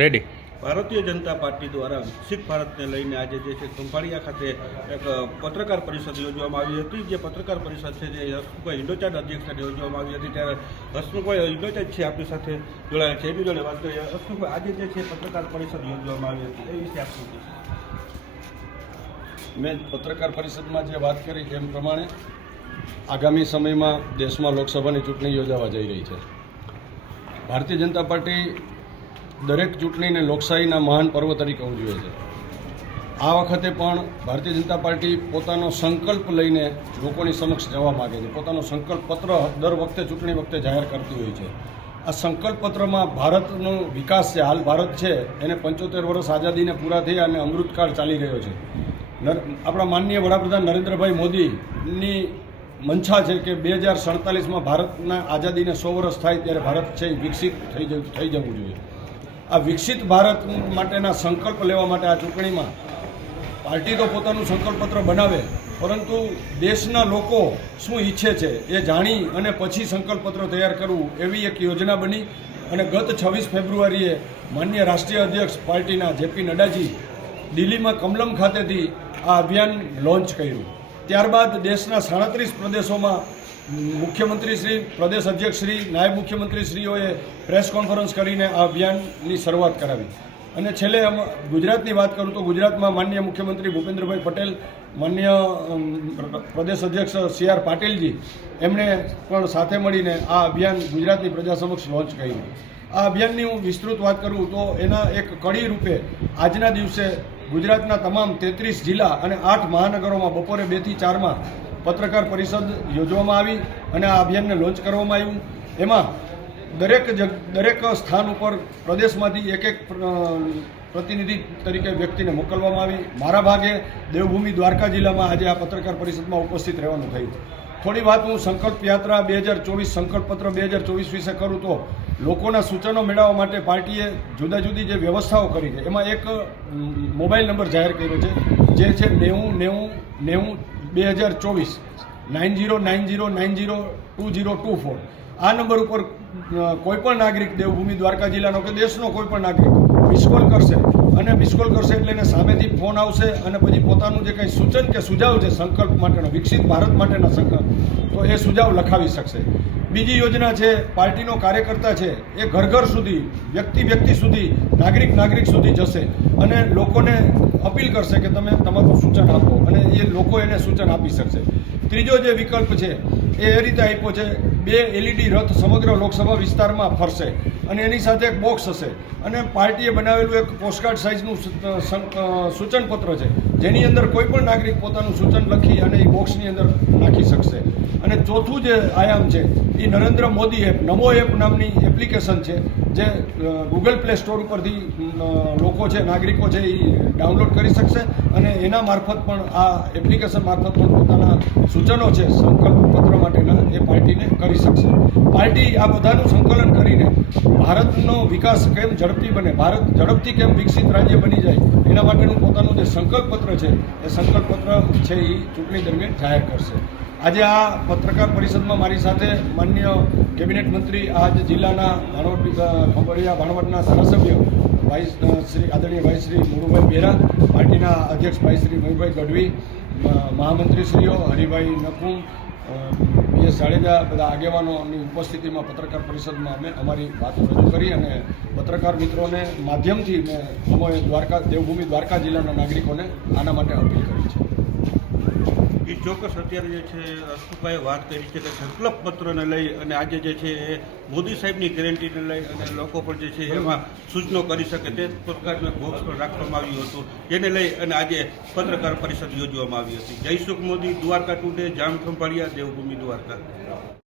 Ready Bharatiya Janata party દ્વારા વિકસિત ભારતને લઈને આજે જે છે ખંભાળિયા ખાતે એક પત્રકાર પરિષદ યોજવામાં આવી હતી. જે પત્રકાર પરિષદ છે જે હસમુખભાઈ ઇન્ડોચાર્જ અધ્યક્ષ સાથે યોજવામાં આવી હતી. ત્યારે હસમુખભાઈ ઇન્ડોચાર્જ છે આપણી સાથે જોડાયા છે. એની જોડે વાત કરીએ. હસમુખભાઈ આજે જે છે પત્રકાર પરિષદ યોજવામાં આવી હતી. એ વિશે આપ શું કહેશો? મેં પત્રકાર પરિષદમાં જે વાત કરી એમ પ્રમાણે આગામી સમયમાં દેશમાં લોકસભાની ચૂંટણી યોજાવા જઈ રહી છે. ભારતીય જનતા પાર્ટી દરેક ચૂંટણીને લોકશાહીના મહાન પર્વ તરીકે ઉજવે છે. આ વખતે પણ ભારતીય જનતા પાર્ટી પોતાનો સંકલ્પ લઈને લોકોની સમક્ષ જવા માગે છે. પોતાનો સંકલ્પ પત્ર દર વખતે ચૂંટણી વખતે જાહેર કરતી હોય છે. આ સંકલ્પ પત્રમાં ભારતનો વિકાસ છે, હાલ ભારત છે, એને પંચોતેર વર્ષ આઝાદીને પૂરા થયા અને અમૃતકાળ ચાલી રહ્યો છે. આપણા માનનીય વડાપ્રધાન નરેન્દ્રભાઈ મોદીની મંછા છે કે બે હજાર સડતાલીસમાં ભારતના આઝાદીને સો વર્ષ થાય ત્યારે ભારત છે વિકસિત થઈ જવું થઈ જવું જોઈએ. આ વિકસિત ભારત માટેના સંકલ્પ લેવા માટે આ ચૂંટણીમાં પાર્ટી તો પોતાનું સંકલ્પપત્ર બનાવે, પરંતુ દેશના લોકો શું ઈચ્છે છે એ જાણી અને પછી સંકલ્પપત્ર તૈયાર કરવું એવી એક યોજના બની અને ગત છવ્વીસ ફેબ્રુઆરીએ માન્ય રાષ્ટ્રીય અધ્યક્ષ પાર્ટીના જેપી નડ્ડાજી દિલ્હીમાં કમલમ ખાતેથી આ અભિયાન લોન્ચ કર્યું. ત્યારબાદ દેશના સાડત્રીસ પ્રદેશોમાં મુખ્યમંત્રી શ્રી, પ્રદેશ અધ્યક્ષ શ્રી, નાયબ મુખ્યમંત્રી શ્રીઓએ પ્રેસ કોન્ફરન્સ કરીને આ અભિયાનની શરૂઆત કરાવી. અને છેલ્લે ગુજરાતની વાત કરું તો ગુજરાતમાં માન્ય મુખ્યમંત્રી ભૂપેન્દ્રભાઈ પટેલ માન્ય પ્રદેશ અધ્યક્ષ સી આર પાટીલજી, એમણે પણ સાથે મળીને આ અભિયાન ગુજરાતની પ્રજા સમક્ષ લોન્ચ કર્યું. આ અભિયાનની હું વિસ્તૃત વાત કરું તો એના એક કડી રૂપે આજના દિવસે ગુજરાતના તમામ તેત્રીસ જિલ્લા અને આઠ મહાનગરોમાં બપોરે બેથી ચારમાં પત્રકાર પરિષદ યોજવામાં આવી અને આ અભિયાનને લોન્ચ કરવામાં આવ્યું. એમાં દરેક જગ દરેક સ્થાન ઉપર પ્રદેશમાંથી એક એક પ્રતિનિધિ તરીકે વ્યક્તિને મોકલવામાં આવી. મારા ભાગે દેવભૂમિ દ્વારકા જિલ્લામાં આજે આ પત્રકાર પરિષદમાં ઉપસ્થિત રહેવાનું થયું. થોડી વાત હું સંકલ્પ યાત્રા બે હજાર ચોવીસ સંકલ્પ પત્ર બે હજાર ચોવીસ વિશે કરું તો લોકોના સૂચનો મેળવવા માટે પાર્ટીએ જુદા જુદી જે વ્યવસ્થાઓ કરી છે, એમાં એક મોબાઈલ નંબર જાહેર કર્યો છે, જે છે નેવું નેવું નેવું બે હજાર ચોવીસ, nine zero nine zero nine zero two zero two four. આ નંબર ઉપર અ, કોઈ પણ નાગરિક દેવભૂમિ દ્વારકા જિલ્લાનો કે દેશનો કોઈ પણ નાગરિક મિસ કોલ કરશે અને મિસ કોલ કરશે એટલે એને સામેથી ફોન આવશે અને પછી પોતાનું જે કંઈ સૂચન કે સુઝાવ છે સંકલ્પ માટેનો વિકસિત ભારત માટેના સંકલ્પ તો એ સુઝાવ લખાવી શકશે. બીજી યોજના છે પાર્ટીનો કાર્યકર્તા છે એ ઘર ઘર સુધી વ્યક્તિ વ્યક્તિ સુધી નાગરિક નાગરિક સુધી જશે અને લોકોને અપીલ કરશે કે તમે તમારું સૂચન આપો અને એ લોકો એને સૂચન આપી શકશે. ત્રીજો જે વિકલ્પ છે એ રીતે આપ્યો છે. બે એલઈડી રથ સમગ્ર લોકસભા વિસ્તારમાં ફરશે અને એની સાથે એક બોક્સ હશે. અને પાર્ટીએ બનાવેલું એક પોસ્ટકાર્ડ સાઇઝનું સૂચનપત્ર છે. જેની અંદર કોઈ પણ નાગરિક પોતાનું સૂચન લખી અને એ બોક્સની અંદર નાખી શકશે. અને ચોથું જે આયામ છે, એ નરેન્દ્ર મોદી એપ, નમો એપ નામની એપ્લિકેશન છે, જે ગૂગલ પ્લે સ્ટોર ઉપરથી લોકો છે, નાગરિકો છે, એ ડાઉનલોડ કરી શકશે. અને એના મારફત પણ આ એપ્લિકેશન મારફત પણ પોતાના સૂચનો છે, સંકલ્પ પત્ર માટેના એ પાર્ટીને કરી શકશે. પાર્ટી આ બધાનું સંકલન કરીને ભારતનો વિકાસ કેમ ઝડપી બને, ભારત ઝડપથી કેમ વિકસિત રાજ્ય બની જાય, એના માટેનું પોતાનું જે સંકલ્પપત્ર છે, એ સંકલ્પપત્ર છે એ ચૂંટણી દરમિયાન જાહેર કરશે. આજે આ પત્રકાર પરિષદમાં મારી સાથે માન્ય કેબિનેટ મંત્રી આજે જિલ્લાના ભાણવડ ખંભળિયા, ભાણવડના ધારાસભ્ય ભાઈ શ્રી આદરણીય ભાઈ શ્રી મુરુભાઈ બેરા, પાર્ટીના અધ્યક્ષ ભાઈ શ્રી મયુભાઈ ગઢવી મહામંત્રીશ્રીઓ, હરિભાઈ નકુમ પીએસ જાડેજા બધા આગેવાનોની ઉપસ્થિતિમાં પત્રકાર પરિષદમાં અમે અમારી વાતો રજૂ કરી અને પત્રકાર મિત્રોને માધ્યમથી મેં અમોએ દ્વારકા, દેવભૂમિ દ્વારકા જિલ્લાના નાગરિકોને આના માટે અપીલ કરી છે. એ ચોક્કસ અત્યારે જે છે હસમુખભાઈએ વાત કરી છે કે સંકલ્પ પત્રને લઈ અને આજે જે છે એ મોદી સાહેબની ગેરંટીને લઈ અને લોકો પણ જે છે એમાં સૂચનો કરી શકે તે પ્રકારનું બોક્સ પણ રાખવામાં આવ્યું હતું. જેને લઈ અને આજે પત્રકાર પરિષદ યોજવામાં આવી હતી. જયસુખ મોદી, દ્વારકા ટુડે જામ ખંભાળિયા દેવભૂમિ દ્વારકા.